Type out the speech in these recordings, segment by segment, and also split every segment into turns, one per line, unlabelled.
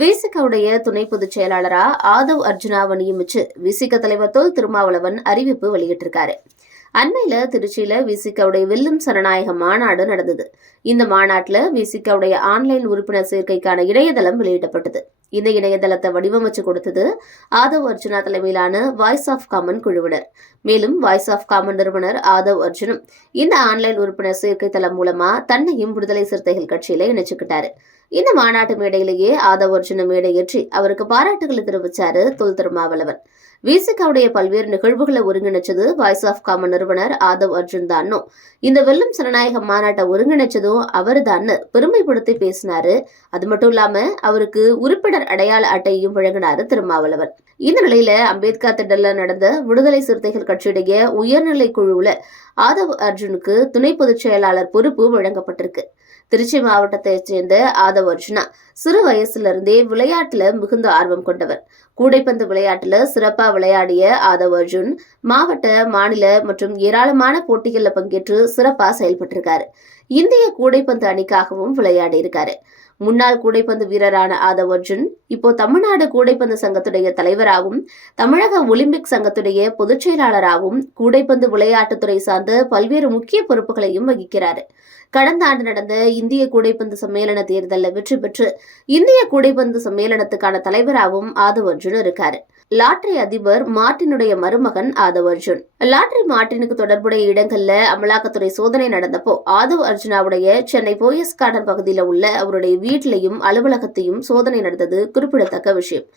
விசிகவுடைய துணை பொதுச் செயலாளரா ஆதவ் அர்ஜுனாவை நியமிச்சு விசிக தலைவர் தொல் திருமாவளவன் அறிவிப்பு வெளியிட்டிருக்காரு. அண்மையில திருச்சியில விசிகவுடைய வில்லும் சனநாயக மாநாடு நடந்தது. இந்த மாநாட்டில் விசிகவுடைய ஆன்லைன் உறுப்பினர் சேர்க்கைக்கான இணையதளம் வெளியிடப்பட்டது. இந்த இணையதளத்தை வடிவமைச்சு கொடுத்தது ஆதவ் அர்ஜுனா தலைமையிலான வாய்ஸ் ஆஃப் காமன் குழுவினர். மேலும் வாய்ஸ் ஆஃப் காமன் நிறுவனர் ஆதவ் அர்ஜுனும் இந்த ஆன்லைன் உறுப்பினர் சேர்க்கை தளம் மூலமா தன்னையும் விடுதலை சிறுத்தைகள் கட்சியில இணைச்சுக்கிட்டாரு. இந்த மாநாட்டு மேடையிலேயே ஆதவ் அர்ஜுன மேடையேற்றி அவருக்கு பாராட்டுகளை தெரிவிச்சாரு தொல் திருமாவளவன். விசிகாவுடைய பல்வேறு நிகழ்வுகளை ஒருங்கிணைச்சது வாய்ஸ் ஆஃப் காமன் நிறுவனர் ஆதவ் அர்ஜுன் தானும் இந்த வெல்லும் சனநாயக மாநாட்டை ஒருங்கிணைச்சதும் அவர் தான். பெருமைப்படுத்தி பேசினாரு. அது மட்டும் இல்லாம அவருக்கு உறுப்பினர் அடையாள அட்டையும் வழங்கினாரு திருமாவளவன். இந்த நிலையில அம்பேத்கர் திடல்ல நடந்த விடுதலை சிறுத்தைகள் கட்சியுடைய உயர்நிலை குழுவுல ஆதவ் அர்ஜுனுக்கு துணை பொதுச் செயலாளர் பொறுப்பு வழங்கப்பட்டிருக்கு. திருச்சி மாவட்டத்தைச் சேர்ந்த ஆதவ் அர்ஜுனா சிறு வயசுல இருந்தே விளையாட்டுல மிகுந்த ஆர்வம் கொண்டவர். கூடைப்பந்து விளையாட்டுல சிறப்பா விளையாடிய ஆதவ் அர்ஜுன் மாவட்ட மாநில மற்றும் ஏராளமான போட்டிகளில் பங்கேற்று சிறப்பா செயல்பட்டிருக்காரு. இந்திய கூடைப்பந்து அணிக்காகவும் விளையாடி இருக்காரு முன்னாள் கூடைப்பந்து வீரரான ஆதவ் அர்ஜுன் இப்போ தமிழ்நாடு கூடைப்பந்து சங்கத்துடைய தலைவராகவும் தமிழக ஒலிம்பிக் சங்கத்துடைய பொதுச் செயலாளராகவும் கூடைப்பந்து விளையாட்டுத்துறை சார்ந்த பல்வேறு முக்கிய பொறுப்புகளையும் வகிக்கிறாரு. கடந்த ஆண்டு நடந்த இந்திய கூடைப்பந்து சம்மேளன தேர்தலில் வெற்றி பெற்று இந்திய கூடைப்பந்து சம்மேளனத்துக்கான தலைவராகவும் ஆதவ் அர்ஜுன் இருக்காரு. லாட்ரி அதிபர் மார்ட்டினுடைய மருமகன் ஆதவ் அர்ஜுன். லாட்ரி மார்ட்டினுக்கு தொடர்புடைய இடங்கள்ல அமலாக்கத்துறை சோதனை நடந்தப்போ ஆதவ் அர்ஜுனாவுடைய சென்னை போயஸ் கார்டன் பகுதியில் உள்ள அவருடைய வீட்டிலையும் அலுவலகத்தையும் சோதனை நடந்தது குறிப்பிடத்தக்க விஷயம்.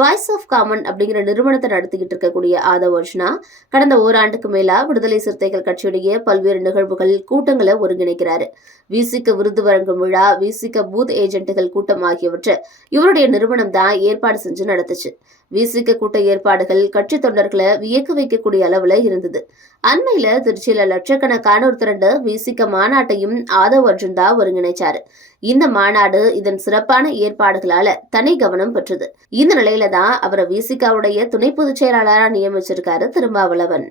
வாய்ஸ் ஆஃப் காமன் அப்படிங்கிற நிறுவனத்தை நடத்திக்கிட்டு இருக்கக்கூடிய ஆதவ் அர்ஜுனா கடந்த ஓராண்டுக்கு மேலா விடுதலை சிறுத்தைகள் கட்சியுடைய பல்வேறு நிகழ்வுகள் கூட்டங்களை ஒருங்கிணைக்கிறாரு. விசிக்க விருது வழங்கும் விழா விசிக்க பூத் ஏஜென்ட்டுகள் கூட்டம் ஆகியவற்றை இவருடைய நிறுவனம் தான் ஏற்பாடு செஞ்சு நடத்துச்சு. விசிக கூட்ட ஏற்பாடுகள் கட்சி தொண்டர்களை வியக்க வைக்கக்கூடிய அளவுல இருந்தது. அண்மையில திருச்சியில லட்சக்கணக்கான திரண்டு விசிக மாநாட்டையும் ஆதவ் அர்ஜுன் தான் ஒருங்கிணைச்சாரு. இந்த மாநாடு இதன் சிறப்பான ஏற்பாடுகளால தனி கவனம் பெற்றது. இந்த நிலையில தான் அவரை விசிகாவுடைய துணை பொதுச் செயலாளராக நியமிச்சிருக்காரு திருமாவளவன்.